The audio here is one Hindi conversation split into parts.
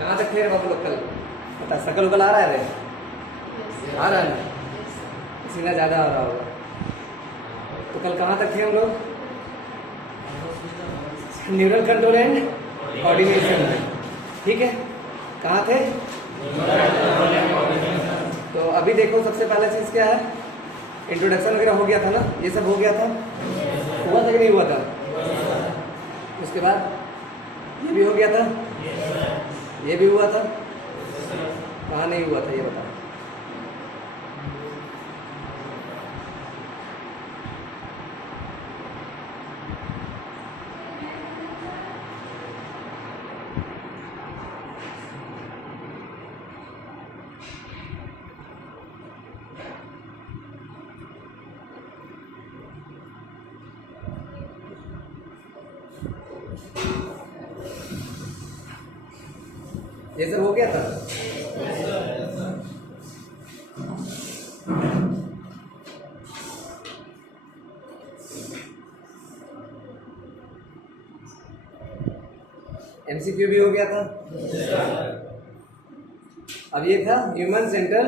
कहाँ तक थे बाबू लोग कल? बता, सकल उकल आ रहा है रे? आ रहा है, पसीना ज़्यादा आ रहा होगा। तो कल कहाँ तक थे हम लोग? न्यूरल कंट्रोल एंड कोऑर्डिनेशन में, ठीक है। कहाँ थे? तो अभी देखो, सबसे पहला चीज़ क्या है, इंट्रोडक्शन वगैरह हो गया था ना, ये सब हो गया था, हुआ था कि नहीं हुआ था? उसके बाद ये भी हो गया था, ये भी हुआ था, कहाँ नहीं हुआ था ये बताओ? ये सब हो गया था। एमसीक्यू भी हो गया था। अब ये था ह्यूमन सेंट्रल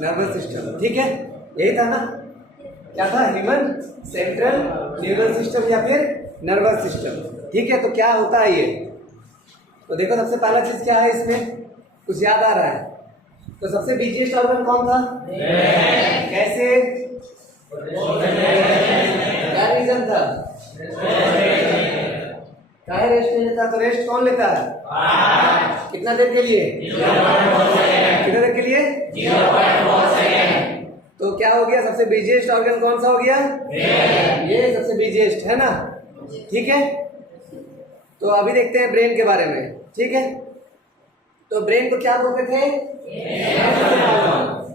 नर्वस सिस्टम, ठीक है, यही था ना? क्या था? ह्यूमन सेंट्रल नर्वस सिस्टम या फिर नर्वस सिस्टम, ठीक है। तो क्या होता है ये? तो देखो, सबसे पहला चीज क्या है इसमें, कुछ याद आ रहा है? तो सबसे बिजीएस्ट ऑर्गन कौन था? कैसे? क्या रीजन था? काहे रेस्ट नहीं लेता? तो रेस्ट कौन लेता है? कितना देर के लिए? कितना देर के लिए? 0.4 सेकेंड। तो क्या हो गया? सबसे बिजीएस्ट ऑर्गन कौन सा हो गया? ये सबसे बिजीएस्ट है ना, ठीक है। तो अभी देखते हैं ब्रेन के बारे में, ठीक है। तो ब्रेन को क्या बोलते थे?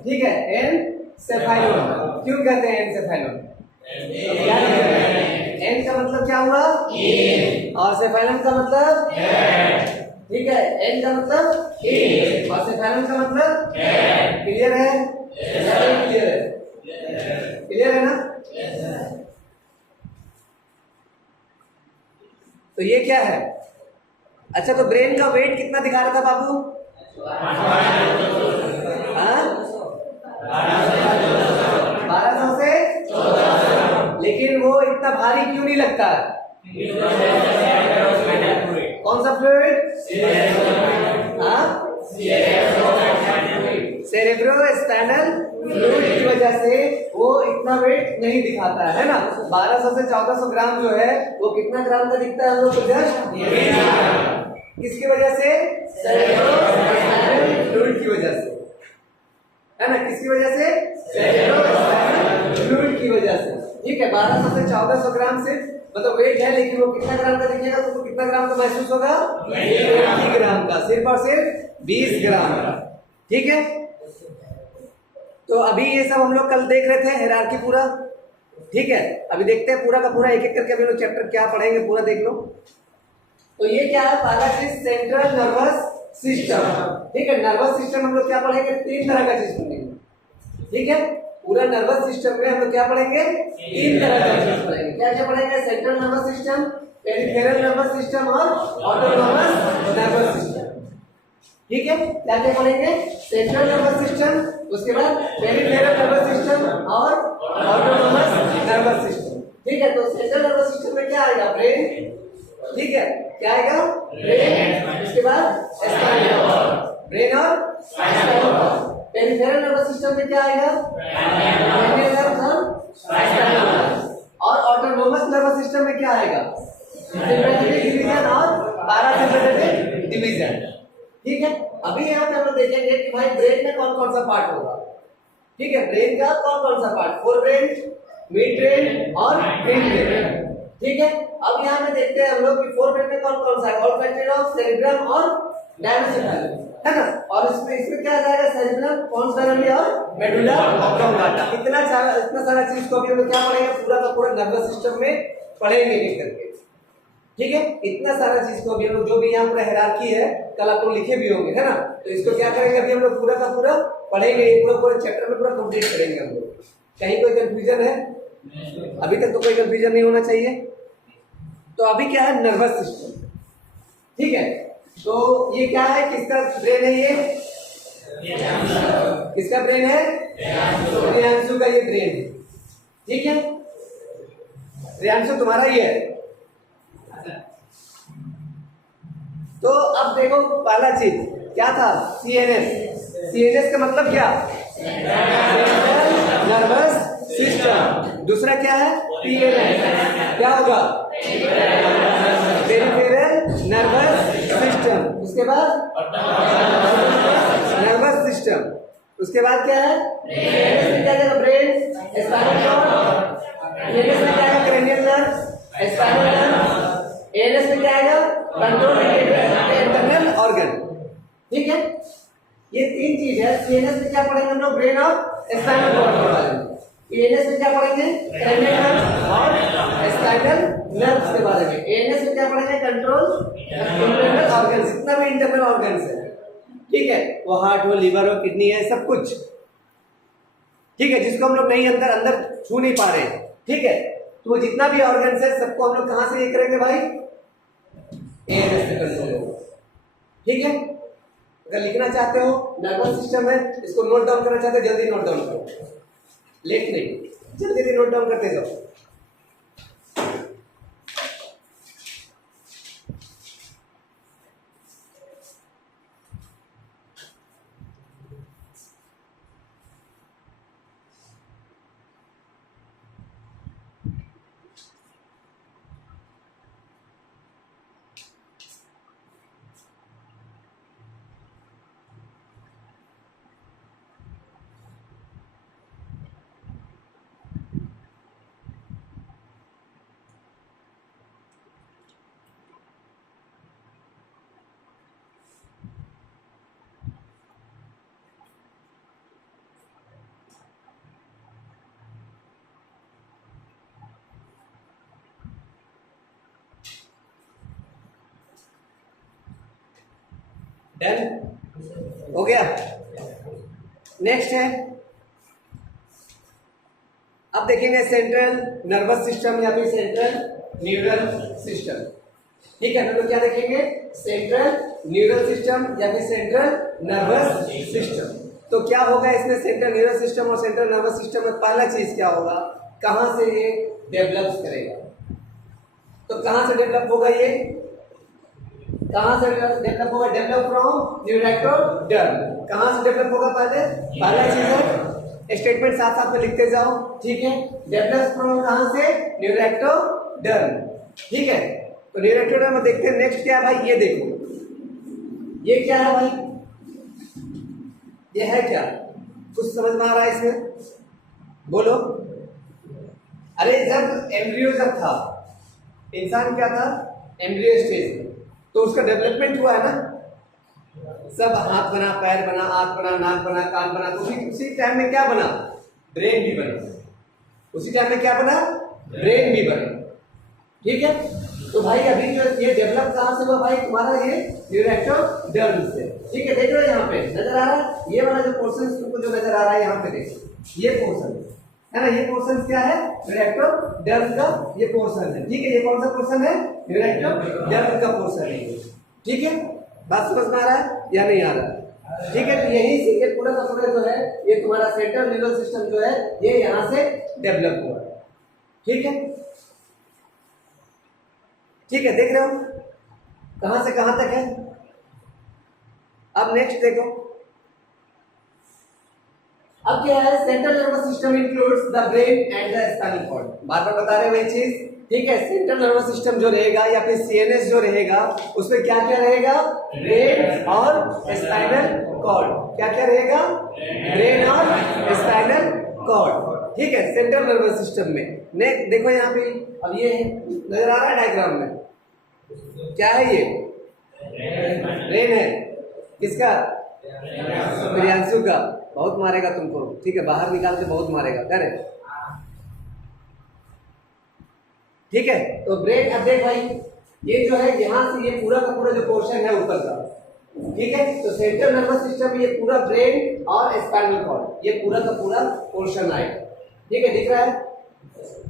ठीक है, एनसेफेलॉन। क्यों कहते हैं एनसेफेलॉन? एन का मतलब क्या हुआ? और सेफेलॉन का मतलब? ठीक है, एन का मतलब और सेफेलॉन का मतलब? क्लियर है? क्लियर है? क्लियर है ना? तो ये क्या है? अच्छा, तो ब्रेन का वेट कितना दिखा रहा था बाबू? 1200 से 1400। लेकिन वो इतना भारी क्यों नहीं लगता? कौन सा फ्लूइड? सेरेब्रोस्पाइनल फ्लूइड की वजह से वो इतना वेट नहीं दिखाता है ना। 1200 से 1400 ग्राम जो है वो कितना ग्राम का दिखता है हम लोग को? जस्ट किसकी वजह से? सेरेब्रोस्पाइनल फ्लूइड की वजह से, है ना? किसकी वजह से? सेरेब्रोस्पाइनल फ्लूइड की वजह से, ठीक है। 1200 से 1400 ग्राम से मतलब वेट है, लेकिन वो कितना ग्राम का दिखेगा? तो कितना ग्राम का महसूस होगा? 20 ग्राम का, सिर्फ और सिर्फ 20 ग्राम का, ठीक है। तो अभी ये सब हम लोग कल देख रहे थे हायरार्की पूरा, ठीक है। अभी देखते हैं पूरा का पूरा एक एक करके अभी लोग चैप्टर क्या पढ़ेंगे, पूरा देख लो। तो ये क्या है? पहला चीज सेंट्रल नर्वस सिस्टम, ठीक है। नर्वस सिस्टम हम लोग क्या पढ़ेंगे? 3 तरह का चीज पढ़ेंगे, ठीक है। पूरा नर्वस सिस्टम में हम लोग क्या पढ़ेंगे? 3 तरह का चीज पढ़ेंगे। क्या क्या पढ़ेंगे? Central nervous system, peripheral nervous system और ऑटोनॉमस नर्वस सिस्टम, ठीक है। क्या क्या पढ़ेंगे? सेंट्रल नर्वस सिस्टम, उसके बाद पेरिफेरल नर्वस सिस्टम और ऑटोनॉमस नर्वस सिस्टम, ठीक है। तो सेंट्रल नर्वस सिस्टम में क्या आएगा? ब्रेन, ठीक है। क्या आएगा? ब्रेन, उसके बाद स्पाइनल कॉर्ड, ब्रेन और spinal cord. Peripheral nervous system में क्या आएगा? क्रेनियल नर्व्स और स्पाइनल कॉर्ड। और ऑटोनॉमस नर्वस सिस्टम में क्या आएगा? सिंपैथेटिक डिवीजन और पैरासिम्पैथेटिक डिवीजन, ठीक है। अभी यहाँ पे हम लोग देखेंगे कि भाई ब्रेन में कौन कौन सा पार्ट होगा, ठीक है। ब्रेन का कौन कौन सा part? Fore brain, mid brain और हिंड ब्रेन, ठीक है। अब यहाँ पे देखते हैं हम लोग कि फोर ब्रेन में कौन कौन सा है? ऑल्फैक्टरी ऑफ सेरेब्रम और डायमेंशनल, है ना। और इसमें क्या आ जाएगा? सेरेब्रम, पोन्स वैलेंस और मेडुला ऑब्लोंगाटा। इतना सारा चीज को अभी हम लोग क्या पढ़ेंगे? पूरा का पूरा नर्वस सिस्टम में पढ़ेंगे एक करके, ठीक है। इतना सारा चीज को अभी हम लोग जो भी यहाँ पर हायरार्की है कल आप लोग लिखे भी होंगे, है ना। तो इसको क्या करेंगे? अभी हम लोग पूरा का पूरा पढ़ेंगे, पूरा चैप्टर में पूरा कंप्लीट करेंगे हम लोग। कहीं कोई कंफ्यूजन है? अभी तक तो कोई कंफ्यूजन नहीं होना चाहिए। तो अभी क्या है? नर्वस सिस्टम, ठीक है। तो ये क्या है, किसका ब्रेन है ये? किसका ब्रेन है? प्रियांशु का ये ब्रेन है, ठीक है। प्रियांशु तुम्हारा ही है। तो अब देखो पहला चीज क्या था, सीएनएस। सीएनएस का मतलब क्या? Central nervous system. दूसरा क्या है? पीएनएस। क्या होगा? Peripheral nervous system. उसके बाद नर्वस सिस्टम। उसके बाद क्या है? क्या है? Brain, spinal cord. एएनएस में क्या है? Cranial nerve, spinal nerve. ANS में क्या आएगा? कंट्रोल इंटरनल ऑर्गन, ठीक है। ये तीन चीज है। सीएनएस में क्या पढ़ेंगे हम लोग? ब्रेन और स्पाइनल कॉर्ड के बारे में। एएनएस में क्या पढ़ेंगे? क्रेनियल नर्व और स्पाइनल नर्व्स के बारे में। एएनएस में क्या पढ़ेंगे? कंट्रोल इंटरनल ऑर्गन, जितना भी इंटरनल ऑर्गन्स है, ठीक है। वो हार्ट हो, लिवर हो, किडनी है, सब कुछ, ठीक है, जिसको हम लोग नहीं अंदर अंदर छू नहीं पा रहे, ठीक है। तो वो जितना भी ऑर्गन्स है सबको हम लोग कहां से ये करेंगे भाई? एएनएस से कंट्रोल होगा, ठीक है। अगर लिखना चाहते हो नर्वस सिस्टम है, इसको नोट डाउन करना चाहते हो जल्दी नोट डाउन करो, लेट नहीं, जल्दी नोट डाउन करते जाओ। डन हो गया। नेक्स्ट है, अब देखेंगे सेंट्रल नर्वस सिस्टम या फिर सेंट्रल न्यूरल सिस्टम, ठीक है। हम लोग क्या देखेंगे? सेंट्रल न्यूरल सिस्टम या फिर सेंट्रल नर्वस सिस्टम। तो क्या होगा इसमें? सेंट्रल न्यूरल सिस्टम और सेंट्रल नर्वस सिस्टम में पहला चीज क्या होगा? कहां से ये डेवलप करेगा? तो कहां से डेवलप होगा ये? कहां से डेवलप होगा? Develop from neuroectoderm. कहां से डेवलप होगा? पहला चीज है, स्टेटमेंट साथ साथ में लिखते जाओ, ठीक है। डेवलप फ्रॉम कहां से? न्यूरोट्रोडर्म, ठीक है। तो न्यूरोट्रोडर्म में देखते हैं नेक्स्ट क्या है भाई। ये देखो, ये क्या है भाई? ये है क्या? कुछ समझ में आ रहा है इसमें? बोलो। अरे जब एम्ब्रियो जब था, इंसान क्या था? एम्ब्रियो स्टेज में, तो उसका डेवलपमेंट हुआ है ना, सब हाथ बना, पैर बना, आंख बना, नाक बना, कान बना। तो उसी टाइम में क्या बना? ब्रेन भी बना। उसी टाइम में क्या बना? ब्रेन भी बना, ठीक है। तो भाई अभी जो ये डेवलप कहां से हुआ भाई? तुम्हारा ये न्यूरोट्रोडर्म से, ठीक है। देख रहे हो यहाँ पे नजर आ रहा है? ये वाला जो पोर्शन तुमको जो नजर आ रहा है यहाँ पे देखो, ये पोर्शन है ना, ये पोर्शन क्या है? न्यूरोट्रोडर्म का ये पोर्शन है, ठीक है। ये कौन सा पोर्शन है? न्यूरोट्रोडर्म का पोर्शन है, ठीक है। बात समझ में आ रहा है या नहीं आ रहा है? ठीक है। तो यही से ये पूरा का पूरा जो है ये तुम्हारा सेंट्रल न्यूरल सिस्टम जो है ये यहाँ से डेवलप हुआ है, ठीक है। ठीक है, देख रहे हो कहां से कहां तक है। अब नेक्स्ट देखो, अब क्या है? Central nervous system includes the brain and the spinal cord. बार बार बता रहे हो ये चीज, ठीक है। सेंट्रल नर्वस सिस्टम जो रहेगा या फिर सीएनएस जो रहेगा उसमें क्या क्या रहेगा? ब्रेन और स्पाइनल कॉर्ड। क्या क्या रहेगा? ब्रेन और स्पाइनल कॉर्ड, ठीक है, सेंट्रल नर्वस सिस्टम में। ने देखो यहाँ पे, अब ये नजर आ रहा है डायग्राम में, क्या है ये? ब्रेन है, किसका? प्रियांशु का। बहुत मारेगा तुमको, ठीक है, बाहर निकाल के बहुत मारेगा, करे, ठीक है। तो ब्रेन, अब देख भाई ये जो है यहाँ से ये पूरा का पूरा जो पोर्शन है ऊपर का, ठीक है। तो सेंट्रल नर्वस सिस्टम में ये पूरा ब्रेन और स्पाइनल कॉर्ड, ये पूरा का पूरा पोर्शन आएगा, ठीक है। दिख रहा है?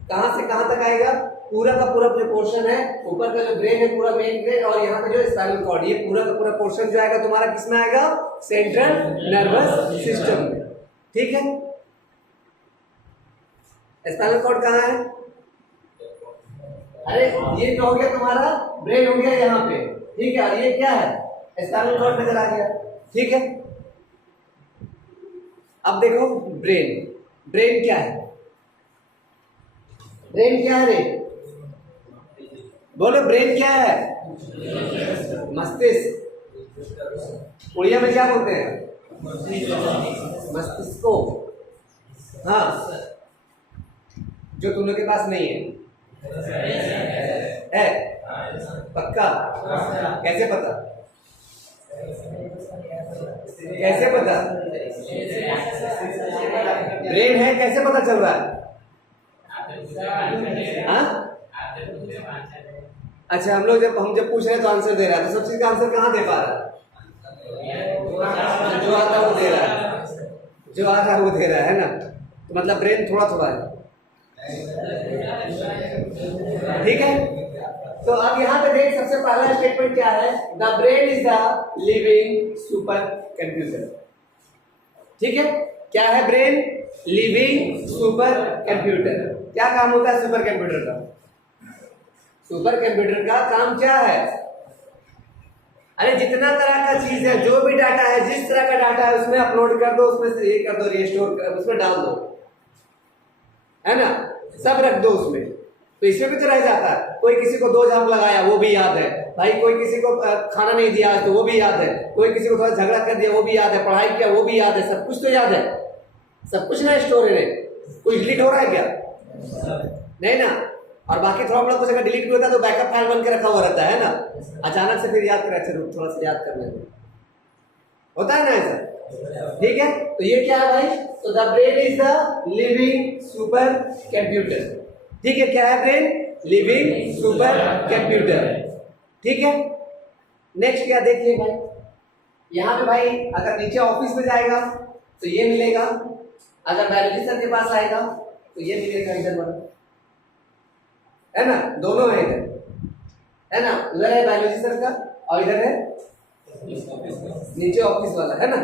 कहां से कहां तक आएगा? पूरा का पूरा जो पोर्शन है, ऊपर का जो ब्रेन है पूरा मेन ब्रेन, और यहाँ पे जो स्पाइनल कॉर्ड, ये पूरा का पूरा पोर्शन जो आएगा तुम्हारा किसमें आएगा? सेंट्रल नर्वस सिस्टम में। ठीक है, स्पाइनल कॉर्ड कहाँ है? अरे ये तो हो गया तुम्हारा ब्रेन, हो गया यहाँ पे। ठीक है, और ये क्या है? स्पाइनल कॉर्ड नजर आ गया। ठीक है, अब देखो ब्रेन, ब्रेन क्या है? ब्रेन क्या है रे? बोलो ब्रेन क्या है? मस्तिष्क। उड़िया में क्या बोलते हैं? मस्तिष्को। हाँ, जो तुम लोग के पास नहीं है पक्का? कैसे पता? कैसे पता? ब्रेन है, कैसे पता चल रहा है? हाँ? अच्छा, हम लोग जब पूछ रहे हैं तो आंसर दे रहा है, तो सब चीज का आंसर कहाँ दे पा रहा है? जो आता है वो दे रहा है, जो आ रहा है वो दे रहा है ना। तो मतलब ब्रेन थोड़ा थोड़ा है। ठीक है, तो अब यहाँ पे देख, सबसे पहला स्टेटमेंट क्या है? The brain is the living super computer. ठीक है, क्या है ब्रेन? Living super computer. क्या काम होता है सुपर कंप्यूटर का? सुपर कंप्यूटर का काम क्या है? अरे जितना तरह का चीज है, जो भी डाटा है, जिस तरह का डाटा है उसमें अपलोड कर दो, उसमें से ये कर दो, रिस्टोर कर, उसमें डाल दो, है ना, सब रख दो उसमें, तो इसमें भी तो रह जाता है। कोई किसी को 2 जाम लगाया वो भी याद है भाई, कोई किसी को खाना नहीं दिया तो वो भी याद है, कोई किसी को थोड़ा झगड़ा कर दिया वो भी याद है, पढ़ाई किया वो भी याद है, सब कुछ तो याद है, सब कुछ ना स्टोर है। कोई डिलीट हो रहा है क्या? नहीं ना। और बाकी थोड़ा बड़ा कुछ अगर डिलीट भी होता है तो बैकअप फाइल बन के रखा हुआ रहता है ना, अचानक से फिर याद कर, अच्छा थोड़ा सा याद करने में होता है ना ऐसा। ठीक है, तो ये क्या है भाई? तो the brain is the living super computer. ठीक है, क्या है ब्रेन? Living super computer. ठीक है, नेक्स्ट क्या देखिए भाई, यहाँ पे भाई अगर नीचे ऑफिस में जाएगा तो ये मिलेगा, अगर बायोलॉजी सर के पास आएगा तो ये मिलेगा, इधर वाला है ना, दोनों है इधर, है ना, उधर है बायोलॉजी सर का और इधर है नीचे ऑफिस वाला, है ना।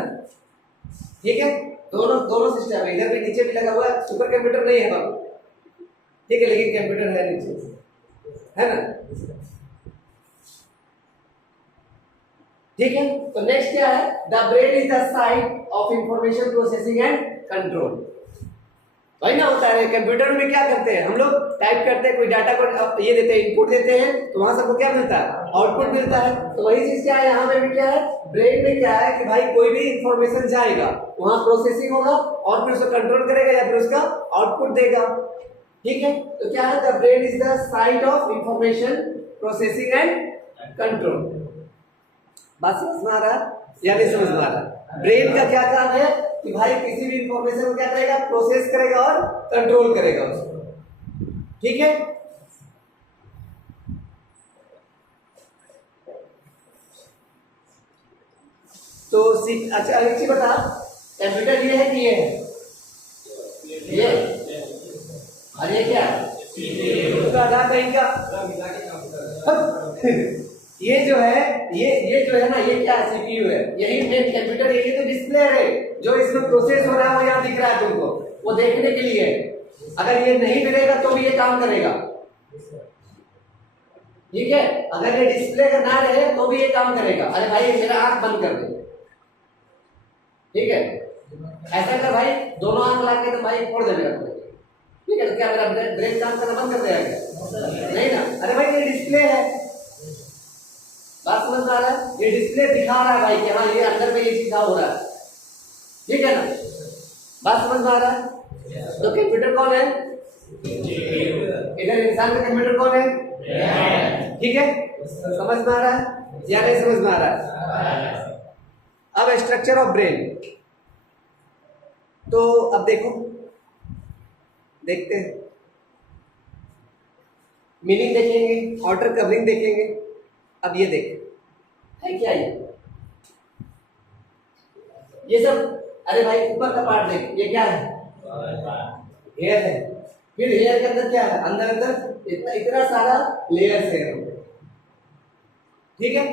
ठीक है, दोनों दोनों सिस्टम है, इधर भी नीचे भी लगा हुआ है, सुपर कंप्यूटर नहीं है बाबू, ठीक है, लेकिन कंप्यूटर है नीचे, है ना। ठीक है, तो नेक्स्ट क्या है? The brain is the site of information processing and control. वही ना होता है, कंप्यूटर में क्या करते हैं हम लोग? टाइप करते हैं, कोई डाटा को ये देते हैं, इनपुट देते हैं, तो वहां सबको क्या मिलता है? आउटपुट मिलता है। तो वही चीज क्या है यहाँ पे भी, क्या है ब्रेन में? क्या है कि भाई कोई भी इंफॉर्मेशन जाएगा, वहां प्रोसेसिंग होगा और फिर उसको कंट्रोल करेगा या फिर उसका आउटपुट देगा। ठीक है, तो क्या है? The brain is the site of information processing and control. बात समझ में आ रहा है या नहीं समझ में आ रहा? ब्रेन का क्या काम है कि भाई किसी भी इंफॉर्मेशन को क्या करेगा? प्रोसेस करेगा और कंट्रोल करेगा उसको। ठीक है, तो अच्छा एक चीज बता, कंप्यूटर ये है कि ये है? ये और ये क्या है? उसका आधार कहीं का ये जो है, ये जो है ना, ये क्या है? सीपीयू है, यही मेन कंप्यूटर, यही तो डिस्प्ले है जो इसमें प्रोसेस हो रहा है, वो यहाँ दिख रहा है तुमको, वो देखने के लिए। अगर ये नहीं मिलेगा तो भी ये काम करेगा। ठीक है, अगर ये डिस्प्ले का ना रहे तो भी ये काम करेगा। अरे भाई मेरा आंख बंद कर दे, ठीक है, ऐसा कर भाई, दोनों आंख ला के तो भाई फोड़ दे मेरा। ठीक है, तो क्या मेरा ब्रेन काम करना बंद कर देगा क्या? नहीं ना। अरे भाई ये डिस्प्ले है, बात समझ में आ रहा है? ये डिस्प्ले दिखा रहा है भाई कि हाँ ये अंदर में ये चीज हो रहा है। ठीक है ना, बात समझ में आ रहा है? तो कंप्यूटर कौन है? इधर इंसान का कंप्यूटर कौन है? ठीक है, समझ में आ रहा है या नहीं समझ में आ रहा है? अब स्ट्रक्चर ऑफ ब्रेन, तो अब देखो, देखते हैं, मीनिंग देखेंगे, आउटर कवरिंग देखेंगे। अब ये देख, है क्या ये सब? अरे भाई ऊपर का पार्ट देख, ये क्या है? हेयर है। फिर हेयर के अंदर क्या है? अंदर अंदर इतना सारा लेयर है, ठीक है।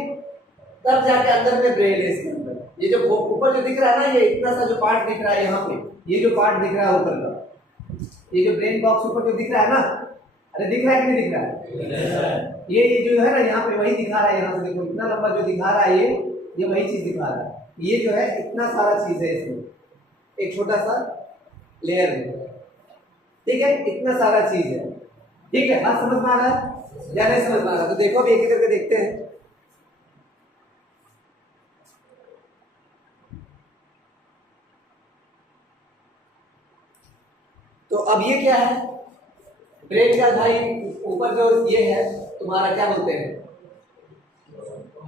तब जाके अंदर में ब्रेन है इसके अंदर। ये जो ऊपर जो दिख रहा है ना, ये इतना सा जो पार्ट दिख रहा है यहाँ पे, ये जो पार्ट दिख रहा है ऊपर का, ये जो ब्रेन बॉक्स ऊपर जो दिख रहा है ना, अरे दिख रहा है कि नहीं दिख रहा है? ये जो है ना यहाँ पे वही दिखा रहा है। यहाँ से देखो इतना लंबा जो दिखा रहा है ये वही चीज दिखा रहा है। ये जो है इतना सारा चीज है इसमें, एक छोटा सा लेयर में, ठीक है, इतना सारा चीज है, ठीक है। हाँ समझ में आ रहा है या नहीं समझ में आ रहा? तो देखो अभी एक एक करके देखते हैं। तो अब ये क्या है? ब्रेन का भाई ऊपर जो ये है तुम्हारा क्या बोलते हैं,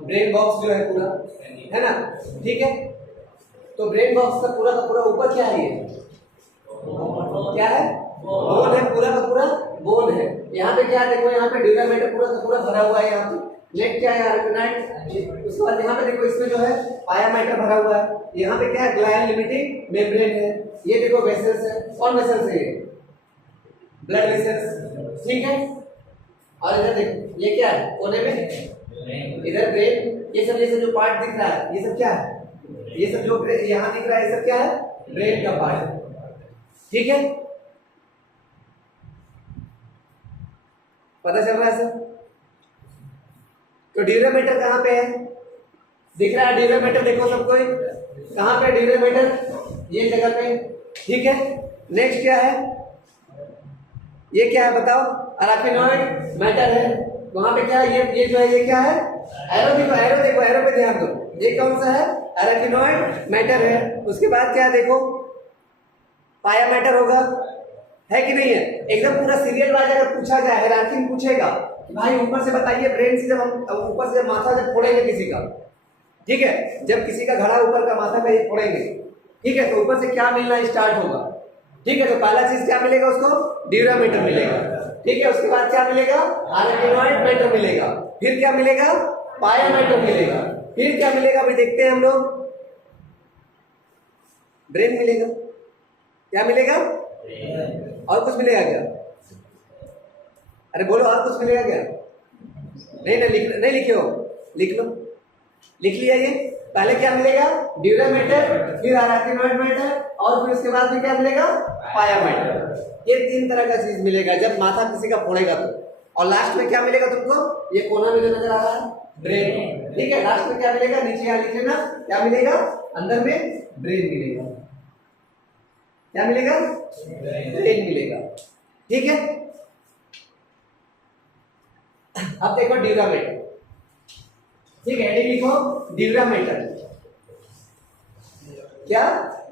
ब्रेन बॉक्स जो है पूरा, है ना, ठीक है। तो ब्रेन बॉक्स का पूरा ऊपर क्या है? ये क्या है? बोन है, पूरा का पूरा बोन है। यहाँ पे क्या है देखो, यहाँ पे ड्यूरामेटर पूरा का पूरा भरा हुआ है। यहाँ पे नेक्स्ट क्या है? अरेकिनोइड। उसके बाद यहाँ पे देखो इसमें जो है पाया मैटर भरा हुआ है। यहाँ पे क्या है? ग्लाइल लिमिटिंग मेम्ब्रेन है। ये देखो वेसल्स है। कौन वेसल्स है? ये ब्लड वेसल्स, ठीक है। और इधर देखो ये क्या है कोने में? इधर ब्रेन। ये सब जो पार्ट दिख रहा है ये सब क्या है? ये सब जो यहाँ दिख रहा है ये सब क्या है? ब्रेन का पार्ट, ठीक है। पता चल रहा है सर? तो ड्यूरामेटर कहाँ पे है? दिख रहा है ड्यूरामेटर? देखो सब कोई कहाँ पे ड्यूरामेटर? ये जगह पे, ठीक है। नेक्स्ट क्या है? ये क्या है बताओ? अराकिनोइड मैटर है। वहां पे क्या है? ये जो है ये क्या है? एरो देखो, एरो देखो, एरो पे ध्यान दो। ये कौन सा है? अराकिनोइड मैटर है। उसके बाद क्या देखो? पाया मैटर होगा, है कि नहीं है? एकदम पूरा सीरियल वाइज अगर पूछा जाए, रैंकिंग पूछेगा भाई ऊपर से बताइए, ब्रेन से जब हम ऊपर से माथा जब फोड़ेंगे किसी का, ठीक है, जब किसी का घड़ा ऊपर का माथा पे फोड़ेंगे, ठीक है, तो ऊपर से क्या मिलना स्टार्ट होगा, ठीक है। तो पहला चीज क्या मिलेगा उसको? ड्यूरामेटर मिलेगा, ठीक है। उसके बाद क्या मिलेगा? अराकिनोइड मैटर मिलेगा। फिर क्या मिलेगा? पाया मैटर मिलेगा। फिर क्या मिलेगा अभी देखते हैं हम लोग। ब्रेन मिलेगा। क्या मिलेगा? और कुछ मिलेगा क्या? अरे बोलो, और कुछ मिलेगा क्या? नहीं लिखे हो, लिख लो, लिख लिया। ये पहले क्या मिलेगा? ड्यूरामेटर, फिर अराकिनोइड मैटर, और फिर उसके बाद में क्या मिलेगा? पाया मैटर। ये तीन तरह का चीज मिलेगा जब माथा किसी का फोड़ेगा तो। और लास्ट में क्या मिलेगा तुमको? ये कोना में जो नजर आ रहा है ब्रेन, ठीक है। लास्ट में क्या मिलेगा? नीचे यहाँ लिख लेना, क्या मिलेगा? अंदर में ब्रेन मिलेगा। क्या मिलेगा? ब्रेन मिलेगा, ठीक है। अब देखो ड्यूरामेटर, ठीक है, हेडिंग लिखो ड्यूरामेटर। क्या?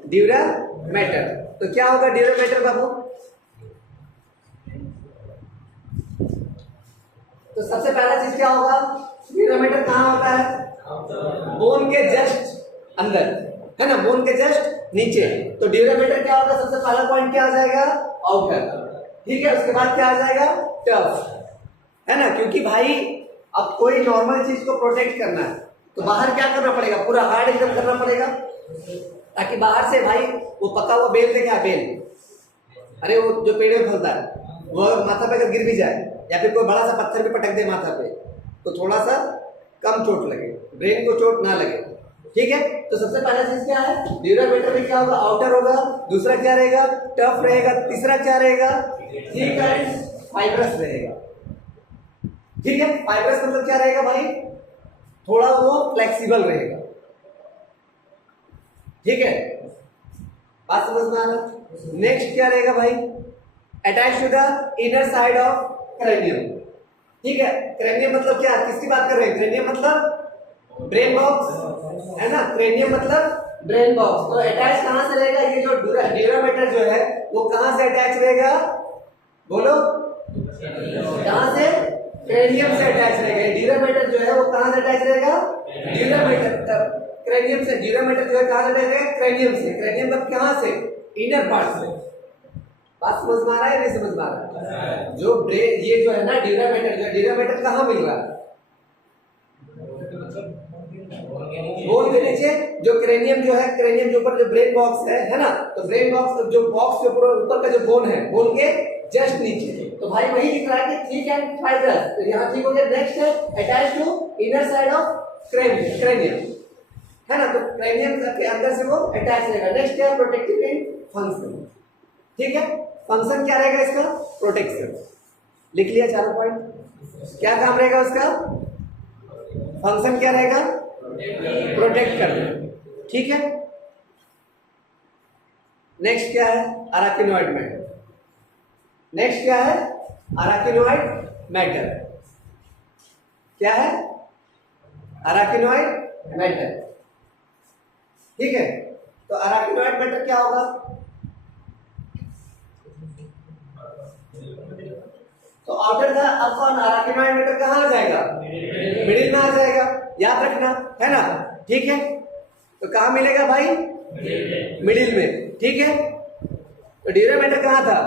ड्यूरामेटर। तो क्या होगा ड्यूरामेटर बाबू? तो सबसे पहला चीज क्या होगा? ड्यूरामेटर कहाँ होता है? बोन के जस्ट अंदर, है ना, बोन के जस्ट नीचे। तो ड्यूरामेटर क्या होगा? सबसे पहला पॉइंट क्या आ जाएगा? आउटर, ठीक है। उसके बाद क्या आ जाएगा? टफ, है ना, क्योंकि भाई अब कोई नॉर्मल चीज को प्रोटेक्ट करना है तो बाहर क्या करना पड़ेगा? पूरा हार्ड एकदम करना पड़ेगा, ताकि बाहर से भाई वो पका हुआ बेल देखा है, बेल, अरे वो जो पेड़ में फलता है, वो माथा पे अगर गिर भी जाए या फिर कोई बड़ा सा पत्थर भी पटक दे माथा पे तो थोड़ा सा कम चोट लगे, ब्रेन को चोट ना लगे, ठीक है। तो सबसे पहला चीज क्या है? ड्यूरामेटर में क्या होगा? आउटर होगा। दूसरा क्या रहेगा? टफ रहेगा। तीसरा क्या रहेगा? थिक एंड फाइब्रस रहेगा, ठीक है। फाइब्रस मतलब क्या रहेगा भाई? थोड़ा वो फ्लेक्सिबल रहेगा, ठीक है। बात समझ में आ रहा? नेक्स्ट क्या रहेगा भाई? Attach to the inner side of cranium, ठीक है। क्रेनियम मतलब क्या? किसकी बात कर रहे हैं? क्रेनियम मतलब ब्रेन बॉक्स, है ना, क्रेनियम मतलब ब्रेन बॉक्स। तो अटैच कहां से रहेगा? ये जो ड्यूरामेटर जो है वो कहां से अटैच रहेगा? बोलो, कहां से? क्रेनियम से अटैच रहेगा। ड्यूरामेटर जो है वो कहां से अटैच रहेगा? ड्यूरामेटर क्रेनियम से। ड्यूरामेटर जो है कहां से अटैच रहेगा? क्रेनियम से। क्रेनियम का कहां से? इनर पार्ट से। बात समझ में आ रहा है नहीं समझ में आ रहा है? जो ब्रेन ये जो है ना ड्यूरामेटर, जो ड्यूरामेटर कहां मिल रहा है? बोन के नीचे जो क्रेनियम जो है, क्रेनियम के ऊपर जो ब्रेन बॉक्स है ना, तो ब्रेन बॉक्स जो बॉक्स के ऊपर का जो बोन है, बोन के जस्ट नीचे, तो भाई वही लिख रहा है कि थिक एंड फाइब्रस, तो यहाँ ठीक हो गया। नेक्स्ट है attach to inner side of cranium, है ना, तो क्रेनियम के अंदर से वो अटैच रहेगा। नेक्स्ट क्या है प्रोटेक्टिव इन फंक्शन, ठीक है, फंक्शन क्या रहेगा इसका, प्रोटेक्शन। लिख लिया चारों पॉइंट। क्या काम रहेगा उसका, फंक्शन क्या रहेगा, प्रोटेक्ट करना, ठीक है। नेक्स्ट क्या है अराकिनोइड मैटर। नेक्स्ट क्या है अराकिनोइड मैटर, क्या है अराकिनोइड मैटर, ठीक है। तो अराकिनोइड मैटर क्या होगा, तो आउटर था, अब कौन अराकिनोइड मैटर कहाँ आ जाएगा, मिडिल में आ जाएगा, याद रखना, है ना, ठीक है। तो कहाँ मिलेगा भाई, मिडिल में, ठीक है। तो ड्यूरामेटर कहाँ था,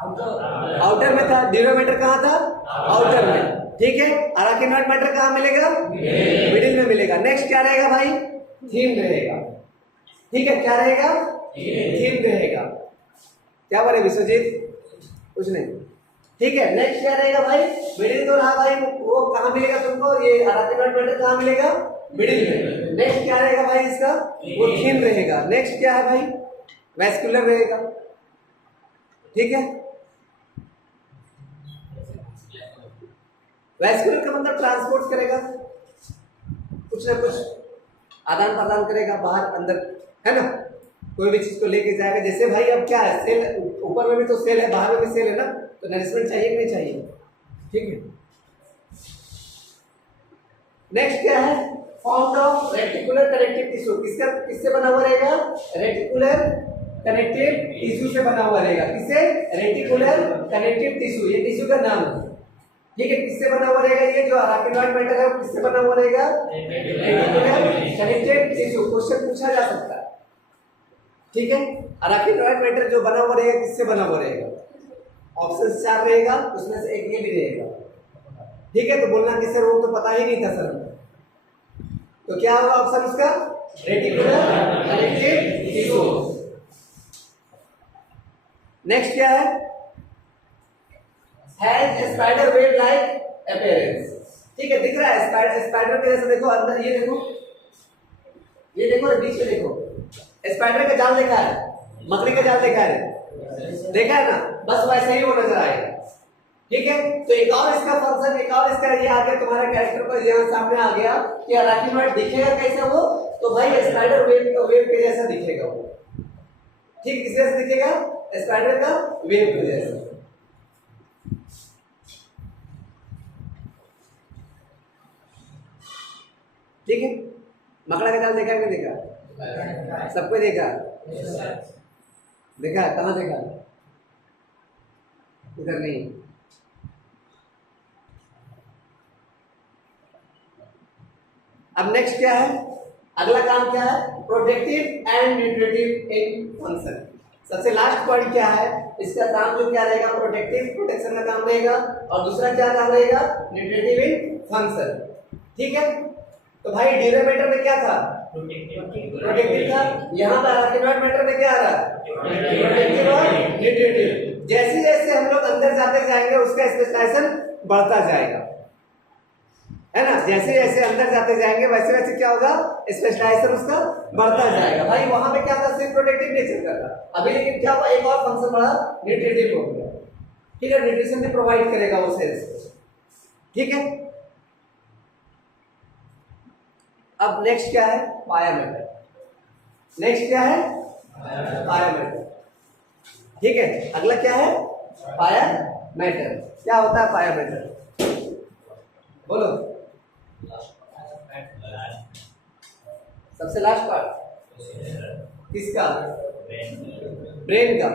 आउटर में था। ड्यूरामेटर कहाँ था, आउटर में, ठीक है। अराकिनोइड मैटर कहाँ मिलेगा, मिडिल में मिलेगा। नेक्स्ट क्या रहेगा भाई, थीम रहेगा, ठीक है, क्या रहेगा, थीम रहेगा। क्या बोले विश्वजीत, कुछ नहीं, ठीक है। नेक्स्ट क्या रहेगा भाई, मिडिल तो रहा भाई, वो कहाँ मिलेगा तुमको, ये अराकिनोइड मैटर कहाँ मिलेगा, मिडिल में। नेक्स्ट क्या रहेगा भाई इसका, वो थीम रहेगा। नेक्स्ट क्या है भाई, वैस्कुलर रहेगा, ठीक है। वैस्कुलर का मतलब ट्रांसपोर्ट करेगा, कुछ ना कुछ आदान प्रदान करेगा बाहर अंदर, है ना, कोई भी चीज को लेके जाएगा। जैसे भाई अब क्या है, सेल ऊपर में भी तो सेल है, बाहर में भी सेल है ना, तो नरिशमेंट चाहिए कि नहीं चाहिए, ठीक है। नेक्स्ट क्या है, formed of reticular connective tissue, किससे बना हुआ रहेगा, रेटिकुलर कनेक्टिव टिश्यू से बना हुआ रहेगा। किससे, रेटिकुलर कनेक्टिव टिश्यू, ये टिश्यू का नाम है, ठीक है। किससे बना हुआ रहेगा, ये जो अराकिनोइड मैटर है वो किससे बना हुआ रहेगा, रेटिकुलर कनेक्टिव टिश्यू। क्वेश्चन पूछा जा सकता है, ठीक है। अराकिनोइड मैटर जो बना हुआ रहेगा किससे बना हुआ रहेगा, ऑप्शन 4 रहेगा, उसमें से एक ये भी रहेगा, ठीक है। तो बोलना कि सर वो तो पता ही नहीं था सर, तो क्या होगा ऑप्शन उसका, रेटिकुलर कनेक्टिव टिश्यू। नेक्स्ट क्या है, has spider web like appearance, ठीक है, दिख रहा है स्पाइडर के जैसे, देखो अंदर, ये देखो बीच में देखो, स्पाइडर का जाल देखा है, मकड़ी का जाल देखा है, देखा है ना, बस वैसे ही वो नजर आएगा, ठीक है। तो एक और इसका फंक्शन, एक और इसका ये आ गया तुम्हारा कैरेक्टर पर, यहाँ सामने आ गया कि अराकिनोइड दिखेगा कैसा वो, तो भाई स्पाइडर वेब के जैसा दिखेगा वो, ठीक, किस जैसा दिखेगा, स्पाइडर का वेब के जैसा, ठीक है। मकड़ा का जाल देखा है, देखा, सबको देखा, देखा, कहाँ देखा, इधर नहीं। अब नेक्स्ट क्या है, अगला काम क्या है, protective and nutritive in function. सबसे लास्ट पॉइंट क्या है, इसका काम जो क्या रहेगा, प्रोटेक्टिव, प्रोटेक्शन का काम रहेगा, और दूसरा क्या काम रहेगा, न्यूट्रिटिव इन फंक्शन, ठीक है। तो भाई ड्यूरामेटर में क्या था, प्रोटेक्टिव था, यहाँ पर अराकिनोइड मैटर में क्या आ रहा है, प्रोटेक्टिव और न्यूट्रिटिव। जैसे जैसे हम लोग अंदर जाते जाएंगे उसका स्पेशलाइजेशन बढ़ता जाएगा, है ना, जैसे जैसे अंदर जाते जाएंगे वैसे वैसे क्या होगा, स्पेशलाइजेशन उसका बढ़ता जाएगा। भाई वहां पे क्या था, सिर्फ प्रोटेक्टिव नेचर का था, अभी लेकिन क्या हुआ, एक और फंक्शन बढ़ा, न्यूट्रिटिव हो गया, ठीक है, न्यूट्रिशन भी प्रोवाइड करेगा वो सेल्स को, ठीक है। अब नेक्स्ट क्या है, पाया मैटर। नेक्स्ट क्या है, पाया मैटर, ठीक है। अगला क्या है, पाया मैटर। क्या होता है पाया मैटर, बोलो, सबसे लास्ट पार्ट किसका, ब्रेन का,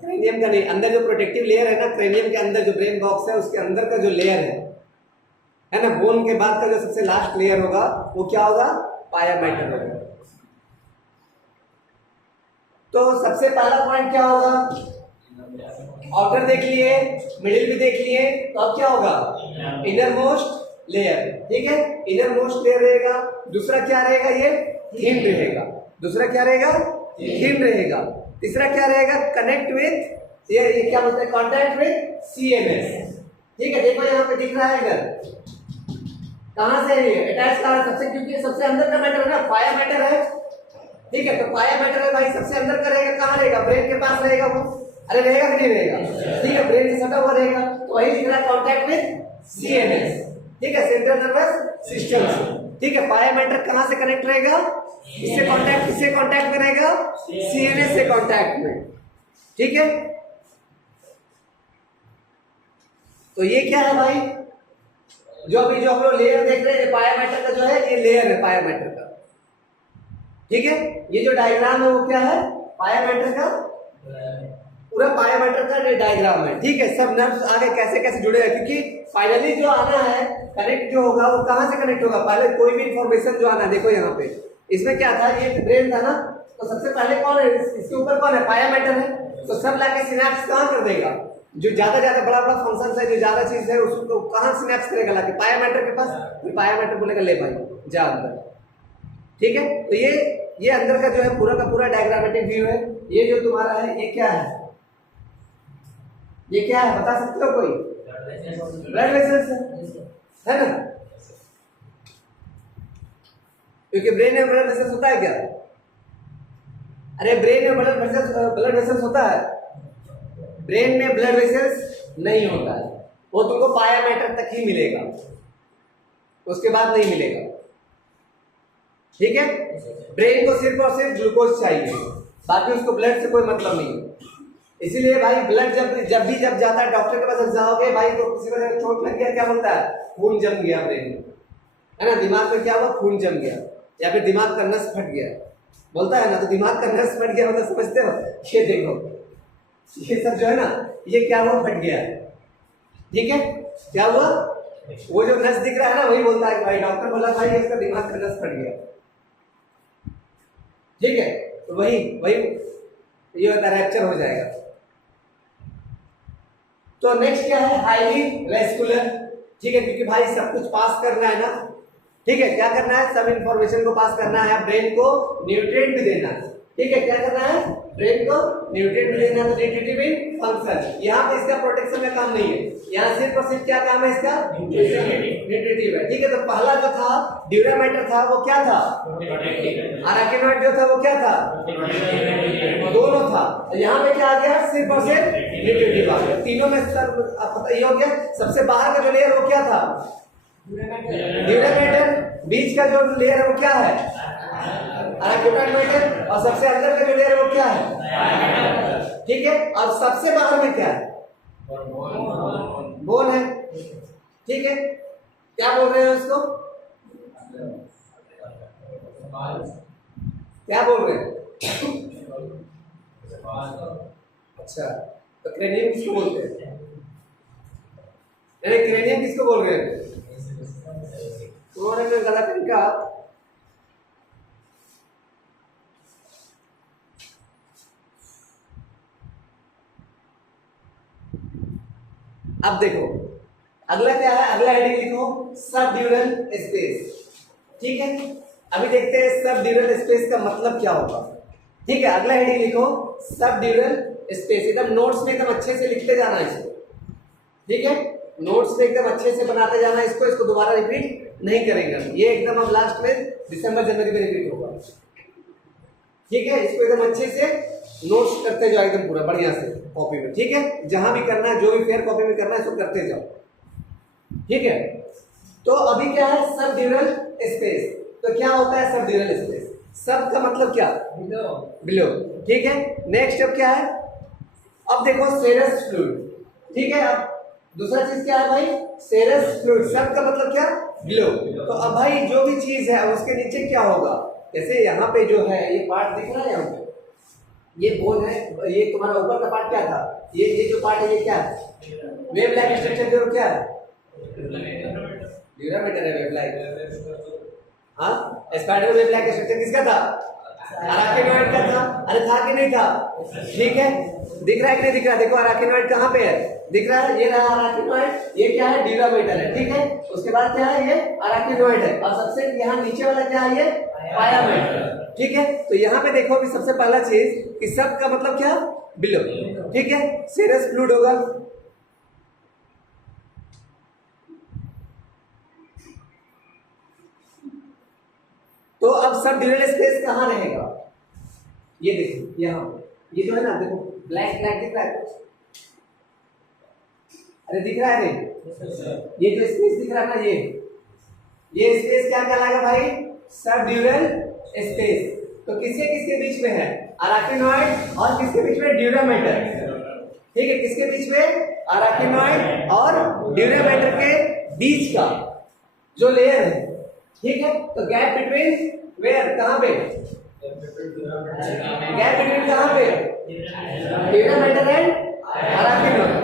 क्रेनियम का नहीं, अंदर जो प्रोटेक्टिव लेयर है ना, क्रेनियम के अंदर जो ब्रेन बॉक्स है उसके अंदर का जो लेयर है ना, बोन के बाद का जो सबसे लास्ट लेयर होगा वो क्या होगा, पाया मैटर होगा। तो सबसे पहला पॉइंट क्या होगा, आउटर देख लिए, मिडिल भी देख लिए, तो अब क्या होगा, इनर मोस्ट लेयर, ठीक है, इनर मोस्ट लेयर रहेगा। दूसरा क्या रहेगा, ये थीम रहेगा, दूसरा क्या रहेगा, थीम रहेगा। तीसरा क्या रहेगा, कनेक्ट विथ, ये क्या बोलते हैं, कॉन्टैक्ट विथ सीएनएस। ठीक है, देखो यहाँ पे दिख रहा है इधर, कहां से है ये अटैच कहां है, सबसे, क्योंकि सबसे अंदर का मैटर है ना, पाया मैटर है। ठीक है, तो पाया मैटर है भाई, सबसे अंदर का रहेगा, कहां रहेगा, ब्रेन के पास रहेगा वो, अरे रहेगा कि नहीं रहेगा, ठीक है, ब्रेन से सटा हुआ रहेगा, तो वही दिख रहा है कॉन्टैक्ट विथ सीएनएस। ठीक है, सेंट्रल नर्वस सिस्टम से। ठीक है, पाया मैटर कहां से कनेक्ट रहेगा, इससे कांटेक्ट, किससे कांटेक्ट में रहेगा, सीएनएस से कांटेक्ट में। ठीक है, तो ये क्या है भाई, जो अभी जो हम लोग लेयर देख रहे हैं पाया मैटर का जो है, ये लेयर है पाया मैटर का। ठीक है, ये जो डायग्राम है वो क्या है, पाया मैटर का, पूरा पाया मैटर का डायग्राम है। ठीक है, सब नर्व्स आगे कैसे कैसे जुड़े हैं, क्योंकि फाइनली जो आना है, कनेक्ट जो होगा वो कहां से कनेक्ट होगा, पहले कोई भी इंफॉर्मेशन जो आना, देखो यहाँ पे इसमें क्या था, ये ब्रेन था ना, तो सबसे पहले कौन है, इसके ऊपर कौन है, पाया मैटर है, तो सब लाके सिनेप्स कहां कर देगा, जो ज्यादा बड़ा फंक्शन है, जो ज्यादा चीज है उसको कहां सिनेप्स करेगा, लाके पाया मैटर के पास, फिर पाया मैटर बोलेगा ले भाई जा अंदर। ठीक है, तो ये अंदर का जो है पूरा का पूरा डायग्रामेटिक व्यू है। ये जो तुम्हारा है ये क्या है, ये क्या है बता सकते हो कोई, ब्लड वेसल्स है ना, क्योंकि ब्रेन में ब्लड वेसल्स होता है क्या, अरे ब्रेन में ब्लड वेसल्स होता है, ब्रेन में ब्लड वेसल्स नहीं होता है, वो तुमको पाया मैटर तक ही मिलेगा, उसके बाद नहीं मिलेगा। ठीक है, ब्रेन को सिर्फ और सिर्फ ग्लूकोज चाहिए, बाकी उसको ब्लड से कोई मतलब नहीं है। इसीलिए भाई ब्लड जब जाता है डॉक्टर के पास जाओगे भाई, तो किसी को चोट लग गया, क्या बोलता है, खून जम गया ब्रेन में, है ना, दिमाग में क्या हुआ, खून जम गया, या फिर दिमाग का नस फट गया, बोलता है ना, तो दिमाग का नस फट गया मतलब समझते हो, ये देखो ये सब जो है ना, ये क्या हुआ, फट गया। ठीक है, क्या हुआ, वो जो नस दिख रहा है ना, वही बोलता है कि भाई डॉक्टर बोला भाई इसका दिमाग का नस फट गया। ठीक है, तो वही ये रैप्चर हो जाएगा। तो नेक्स्ट क्या है, हाईली वेस्कुलर। ठीक है, क्योंकि भाई सब कुछ पास करना है ना, ठीक है, क्या करना है, सब इंफॉर्मेशन को पास करना है, ब्रेन को न्यूट्रिएंट भी देना है। ठीक है, क्या करना है, ब्रेन को न्यूट्रिएंट भी देना है, तो न्यूट्रिटिव फंक्शन, यहाँ पे इसका प्रोटेक्शन में काम नहीं है, यहाँ सिर्फ और सिर्फ क्या काम है इसका, न्यूट्रिटिव है। ठीक है, तो पहला जो था ड्यूरामेटर था वो क्या था, अराकिनोइड जो था वो क्या था, दोनों था, यहाँ पे क्या आ गया, सिर्फ और सिर्फ न्यूट्रिटिव आ गया, तीनों में पता ये हो गया। सबसे बाहर का जो लेयर वो क्या था, ड्यूरामेटर, बीच का जो लेयर है वो क्या है, अराकिनोइड, और सबसे अंदर का जो लेयर है वो क्या है, ठीक है, और सबसे बाहर में क्या है, बोन है। ठीक है, क्या बोल रहे हो इसको, क्या बोल रहे हैं, अच्छा, तो क्रेनियम किसको बोलते हैं, क्रेनियम किसको बोल रहे हैं, तुम्हारे में गलत इनका, अब देखो अगला क्या है, अगला हेडिंग लिखो सबड्यूरल स्पेस। ठीक है, अभी देखते हैं सबड्यूरल स्पेस का मतलब क्या होगा। ठीक है, अगला हेडिंग लिखो सबड्यूरल स्पेस, एकदम नोट्स में एकदम अच्छे से लिखते जाना इसको। ठीक है, नोट्स में एकदम अच्छे से बनाते जाना इसको दोबारा रिपीट नहीं करेंगे, ये एकदम अब लास्ट में दिसंबर जनवरी में रिपीट होगा। ठीक है, इसको एकदम अच्छे से नोट्स करते जाओ एकदम पूरा बढ़िया से कॉपी में। ठीक है, जहां भी करना है, जो भी फेयर कॉपी में करना है इसको करते जाओ। ठीक है, तो अभी क्या है सबड्यूरल स्पेस, तो क्या होता है सबड्यूरल स्पेस, सब का मतलब क्या, बिलो। ठीक है, नेक्स्ट अब क्या है, अब देखो सेरस फ्लूइड। ठीक है, अब दूसरा चीज क्या है भाई, सेरस फ्लूइड, सब का मतलब क्या, बिलो। तो अब भाई जो भी चीज है उसके नीचे क्या होगा, जैसे यहाँ पे जो है ये पार्ट दिख रहा है, यहाँ पे ये बोन है, ये तुम्हारा ऊपर का पार्ट क्या था, ये जो पार्ट है ये क्या है, वेव लाइक स्ट्रक्चर जो क्या है, ड्यूरामेटर है, वेव लाइक, हाँ, स्पाइडर वेव लाइक स्ट्रक्चर किसका था, अराकिनोइड का था। अरे था कि नहीं था, ठीक है, दिख रहा है कि नहीं दिख रहा, देखो अराकिनोइड कहाँ पे है, दिख रहा है, ये रहा अराकिनोइड, ये क्या है, ड्यूरामेटर है। ठीक है, उसके बाद क्या है, ये अराकिनोइड है, और सबसे यहाँ नीचे वाला क्या है, ये पाया मैटर। ठीक है। तो यहाँ पे देखो अभी सबसे पहला चीज कि सब का मतलब क्या, बिलो, ठीक है। सीरियस फ्लूइड होगा, तो अब सब ड्यूरल स्पेस कहाँ रहेगा, ये देखो यहाँ, ये जो है ना देखो ब्लैक ब्लैक दिख रहा है, अरे दिख रहा है नहीं, ये जो स्पेस दिख रहा है ना, ये स्पेस क्या कहलाएगा भाई, सब ड्यूरल स्पेस। तो किसके किसके बीच में है, अराकिनॉइड और किसके बीच में, ड्यूरामेटर, ठीक है। किसके बीच में, अराकिनॉइड और ड्यूरामेटर के बीच का जो लेयर है, ठीक है। तो गैप बिटवीन वेयर, कहां पे, गैप बिटवीन कहां पे, ड्यूरामेटर एंड अराकिनॉइड,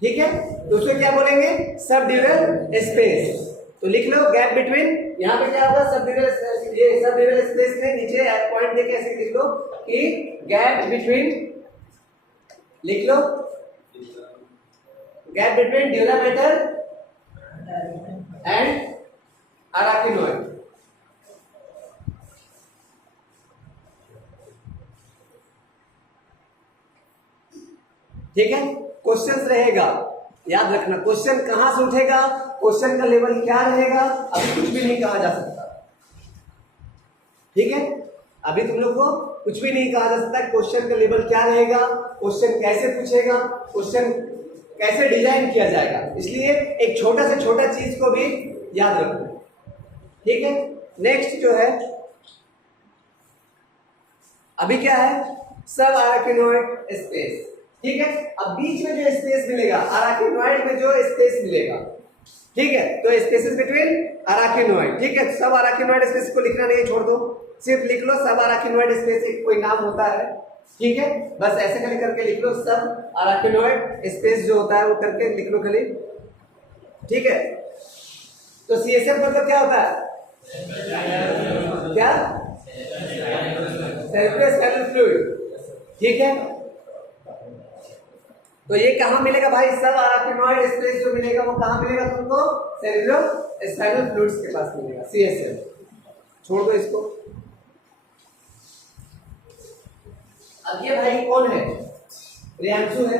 ठीक है। तो उसको क्या बोलेंगे, सब ड्यूरल स्पेस। तो लिख लो गैप बिटवीन, यहाँ पे क्या होगा, सब ड्यूरल, ये सब ड्यूरल स्पेस में नीचे पॉइंट देके ऐसे लिख लो कि गैप बिटवीन, लिख लो गैप बिटवीन ड्यूरामेटर एंड अराकिनॉइड, ठीक है। क्वेश्चन रहेगा, याद रखना, क्वेश्चन कहां से उठेगा, क्वेश्चन का लेवल क्या रहेगा, अभी कुछ भी नहीं कहा जा सकता, ठीक है। अभी तुम लोग को कुछ भी नहीं कहा जा सकता, क्वेश्चन का लेवल क्या रहेगा, क्वेश्चन कैसे पूछेगा, क्वेश्चन कैसे डिजाइन किया जाएगा, इसलिए एक छोटा से छोटा चीज को भी याद रखो, ठीक है। नेक्स्ट जो है अभी क्या है, सब अराकिनॉइड स्पेस, ठीक है। अब बीच में जो स्पेस मिलेगा, अराकिनॉइड में जो स्पेस मिलेगा, ठीक है, तो स्पेसेस बिटवीन अराकिनॉइड, ठीक है। सब अराकिनॉइड स्पेस को लिखना नहीं, छोड़ दो, सिर्फ लिख लो सब अराकिनॉइड स्पेस, एक कोई नाम होता है, ठीक है, बस ऐसे खाली करके लिख लो, सब अराकिनॉइड स्पेस जो होता है वो करके लिख लो खाली, ठीक है। तो सीएसएफ मतलब क्या होता है, क्या, सेरेब्रोस्पाइनल फ्लूइड, ठीक है। तो ये कहां मिलेगा भाई, सब अराकिनॉइड स्पेस जो मिलेगा वो कहां मिलेगा तुमको, सेरेब्रोस्पाइनल फ्लूइड्स के पास मिलेगा, सीएसएफ। छोड़ दो इसको। अब ये भाई कौन है, प्रियांशु है,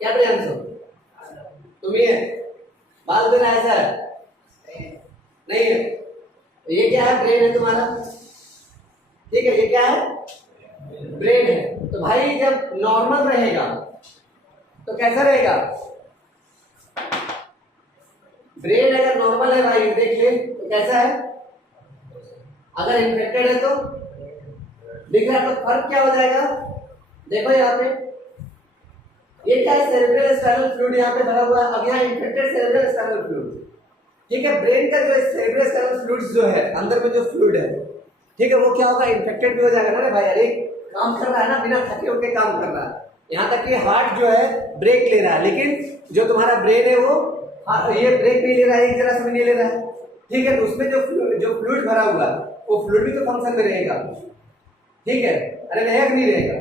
क्या प्रियांशु, तुम ही है, बाल देना है सर, नहीं है, ये क्या है, ब्रेन है तुम्हारा, ठीक है, ये क्या है, ब्रेन है। तो भाई जब नॉर्मल रहेगा तो कैसा रहेगा, ब्रेन अगर नॉर्मल है भाई देख ले तो कैसा है, अगर इन्फेक्टेड है तो दिख रहा है, तो फर्क क्या हो जाएगा, देखो यहाँ पे ये क्या है, सेरेब्रल स्पाइनल फ्लूइड यहाँ पे भरा हुआ है, अब यहाँ इन्फेक्टेड सेरेब्रल स्पाइनल फ्लूइड, ठीक है। ब्रेन का जो सेरेब्रल स्पाइनल फ्लूइड जो है अंदर में जो फ्लूइड है, ठीक है, वो क्या होगा, इन्फेक्टेड भी हो जाएगा ना भाई, अरे काम कर रहा है ना, बिना थके उठे काम कर रहा है, यहाँ तक कि हार्ट जो है ब्रेक ले रहा है, लेकिन जो तुम्हारा ब्रेन है वो ये ब्रेक नहीं ले रहा है, एक जरा से भी नहीं ले रहा है, ठीक है। तो उसमें जो फ्लूइड भरा हुआ है वो फ्लूइड भी तो फंक्शन में रहेगा, ठीक है। अरे रहेगा कि नहीं रहेगा,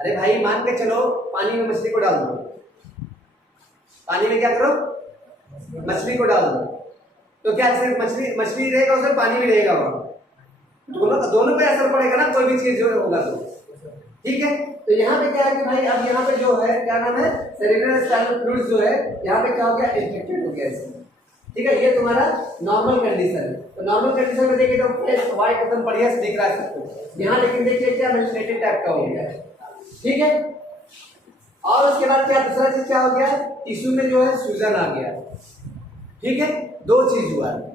अरे भाई मान के चलो पानी में मछली को डाल दो, पानी में क्या करो, मछली को डाल दो, तो क्या सिर्फ मछली रहेगा उसमें, पानी भी रहेगा वहां, दोनों पे असर पड़ेगा ना, कोई भी चीज जो होगा तो, ठीक है। तो यहाँ पे क्या है कि भाई अब यहाँ पे जो है क्या नाम है, सेरेब्रल स्पाइनल फ्लूइड जो है यहाँ पे क्या हो गया, इन्फेक्टेड हो गया इसमें, ठीक है। ये तुम्हारा नॉर्मल कंडीशन है। तो नॉर्मल कंडीशन में देखिए तो फ्रेश व्हाइट एकदम बढ़िया से दिख रहा है सबको, यहाँ लेकिन देखिए क्या मेलिनेटेड टाइप का हो गया है, ठीक है। और उसके बाद क्या दूसरा चीज क्या हो गया, टिश्यू में जो है सूजन आ गया, ठीक है, दो चीज हुआ है।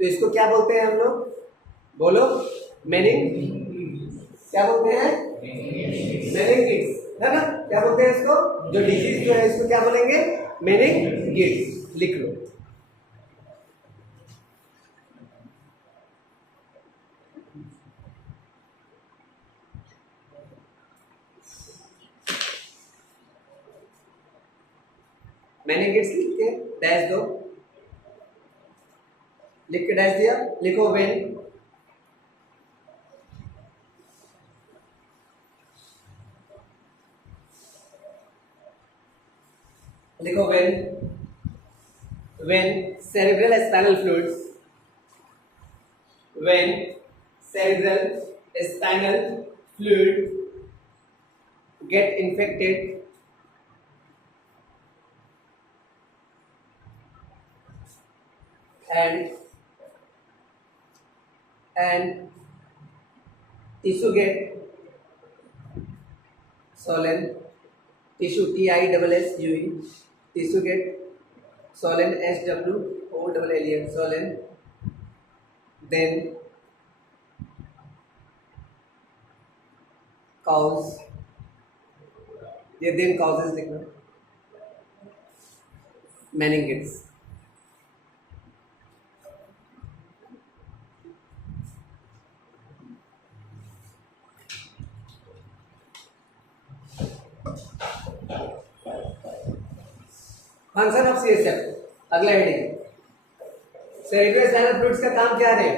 तो इसको क्या बोलते हैं हम लोग, बोलो, मेनिंग, क्या बोलते हैं, मेनिंगिट्स, है ना, क्या बोलते हैं इसको, जो डिजीज जो है इसको क्या बोलेंगे, मेनिंगिट्स, लिख लो। मेनिंगिट्स लिख के डैश दो, लिख के डैश दिया, लिखो वेन, देखो when cerebral spinal fluids, when cerebral spinal fluid get infected and tissue get swollen, tissue TISSUE, tissue get swollen, SWOLLEN, swollen, then cause, ये then causes लिखना meningitis. फंक्शन ऑफ CSF, अगला हेडिंग, सेरेब्रल स्पाइनल फ्लूइड्स का काम क्या है?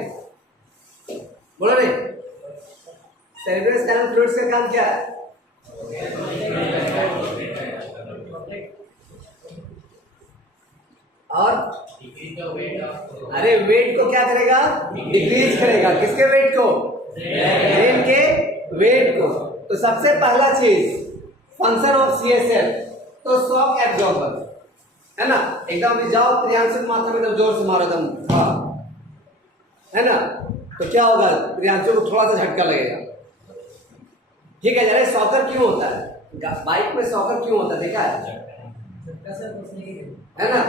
बोलो नहीं, सेरेब्रल स्पाइनल फ्लूइड्स का काम क्या है? और अरे वेट को क्या करेगा? डिक्रीज करेगा। किसके वेट को? ब्रेन के वेट को। तो सबसे पहला चीज फंक्शन ऑफ CSF, तो शॉक एब्जॉर्बर है ना, एकदम भी जाओ प्रियांशु माथा में एकदम जोर से मारो एकदम, हाँ है ना, तो क्या होगा? प्रियांशु को थोड़ा सा झटका लगेगा। ठीक है, जरा सॉकर क्यों होता है? बाइक में सॉकर क्यों होता है? देखा है ना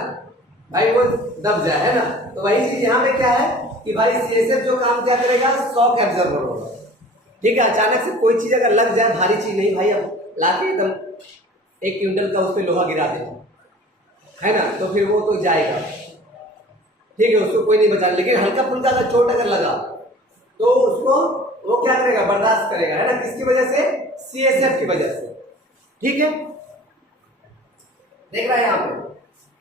भाई, वो दब जाए, है ना। तो वही चीज यहाँ पे क्या है कि भाई CSF जो काम क्या करेगा? शॉक एब्जॉर्बर होगा। ठीक है, अचानक से कोई चीज अगर लग जाए, भारी चीज नहीं भाई, अब लाके एकदम 1 क्विंटल का उस पर लोहा गिरा दे, है ना, तो फिर वो तो जाएगा। ठीक है, उसको कोई नहीं बचा, लेकिन हल्का फुल्का अगर चोट अगर लगा तो उसको वो क्या करेगा? बर्दाश्त करेगा, है ना। किसकी वजह से? CSF की वजह से। ठीक है, देख रहा है यहाँ पे,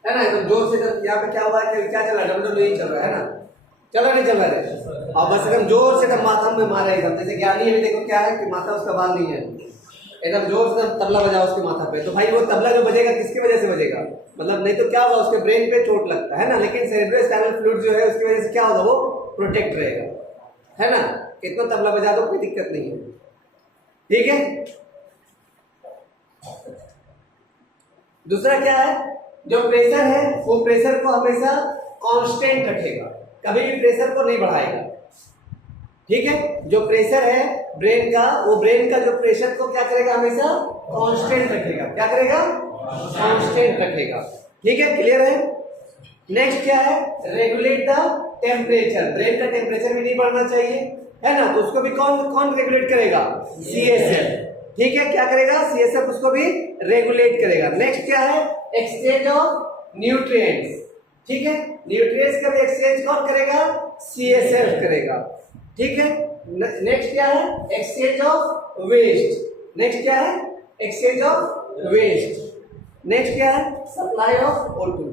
है ना, एकदम जोर से। यहाँ पे क्या हुआ है कि क्या चल रहा है? WWE चल रहा है ना, चल रहा नहीं चल रहा है? और बस एकदम जोर से एकदम माथा में मारा एकदम, जैसे ज्ञानी है, देखो क्या है कि माथा उसका बाल नहीं है, एकदम जोर से तबला बजा उसके माथा पे। तो भाई वो तबला जो बजेगा किसकी वजह से बजेगा? मतलब नहीं तो क्या होगा? उसके ब्रेन पे चोट लगता है ना। लेकिन सेरेब्रल स्पाइनल फ्लूइड जो है उसकी वजह से क्या होगा? वो प्रोटेक्ट रहेगा, है ना। कितना तबला बजा दो कोई दिक्कत नहीं है। ठीक है, दूसरा क्या है? जो प्रेशर है वो प्रेशर को हमेशा कांस्टेंट रखेगा, कभी भी प्रेशर को नहीं बढ़ाएगा। ठीक है, जो प्रेशर है ब्रेन का, वो ब्रेन का जो प्रेशर को क्या करेगा? हमेशा कांस्टेंट रखेगा। क्या करेगा? कांस्टेंट रखेगा। ठीक है, क्लियर है। नेक्स्ट क्या है? Regulate the temperature. ब्रेन का टेम्परेचर भी नहीं बढ़ना चाहिए, है ना, तो उसको भी कौन रेगुलेट करेगा? CSF। ठीक है, क्या करेगा? CSF उसको भी रेगुलेट करेगा। नेक्स्ट क्या है? Exchange of nutrients. ठीक है, न्यूट्रिएंट्स का भी एक्सचेंज कौन करेगा? CSF करेगा। ठीक है, नेक्स्ट क्या है? Exchange of waste. नेक्स्ट क्या है? Exchange of waste. नेक्स्ट क्या है? Supply of O2।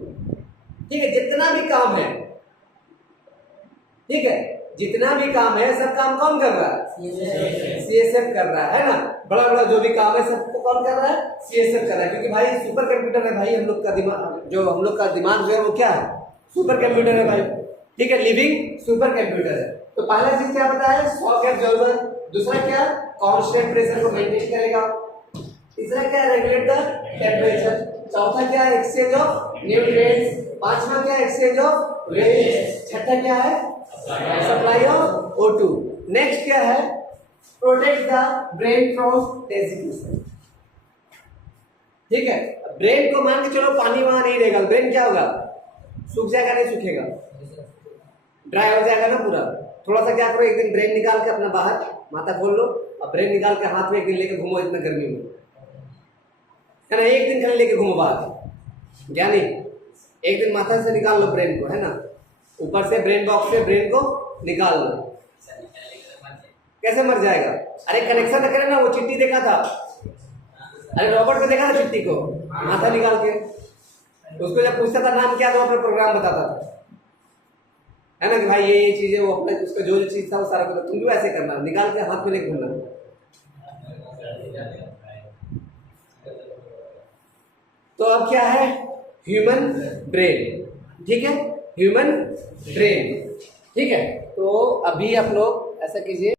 ठीक है, जितना भी काम है, ठीक है, जितना भी काम है सब काम कौन कर रहा है? CSF कर रहा है ना। बड़ा बड़ा जो भी काम है सबको कौन कर रहा है? CSF कर रहा है, क्योंकि भाई सुपर कंप्यूटर है भाई हम लोग का दिमाग, जो हम लोग का दिमाग जो है वो क्या है? सुपर कंप्यूटर है भाई। ठीक है, लिविंग सुपर कंप्यूटर है। तो पहला चीज क्या बताया? Shock absorber. दूसरा क्या? कांस्टेंट प्रेशर को मेंटेन करेगा। तीसरा क्या? Regulate the temperature. चौथा क्या? Exchange of nutrients. पांचवा क्या? Exchange of waste. छठा क्या है? Supply of O2। नेक्स्ट क्या है? Protect the brain from desiccation. ठीक है, ब्रेन को मान के चलो पानी वहां नहीं रहेगा, ब्रेन क्या होगा? सूख जाएगा, नहीं सूखेगा, ड्राई हो जाएगा ना पूरा। थोड़ा सा क्या करो, एक दिन ब्रेन निकाल के अपना बाहर माथा खोल लो और ब्रेन निकाल के हाथ में एक दिन लेके घूमो, इतना गर्मी में, है ना। एक दिन खाली लेके घूमो बाहर, ज्ञानी, एक दिन माथा से निकाल लो ब्रेन को, है ना, ऊपर से ब्रेन बॉक्स से ब्रेन को निकाल लो। कैसे मर जाएगा? अरे कनेक्शन न करे ना, वो चिट्ठी देखा था, अरे रॉबर्ट को देखा था चिट्ठी को, माथा निकाल के उसको जब पूछता था नाम क्या, तो अपना प्रोग्राम बताता था, है ना, कि भाई ये चीजें, वो अपने उसका जो चीज था वो सारा पता। तुम भी ऐसे करना, निकाल के हाथ में लेके घूमना। तो अब क्या है ह्यूमन ब्रेन, ठीक है, ह्यूमन ब्रेन, ठीक है। तो अभी आप लोग ऐसा कीजिए,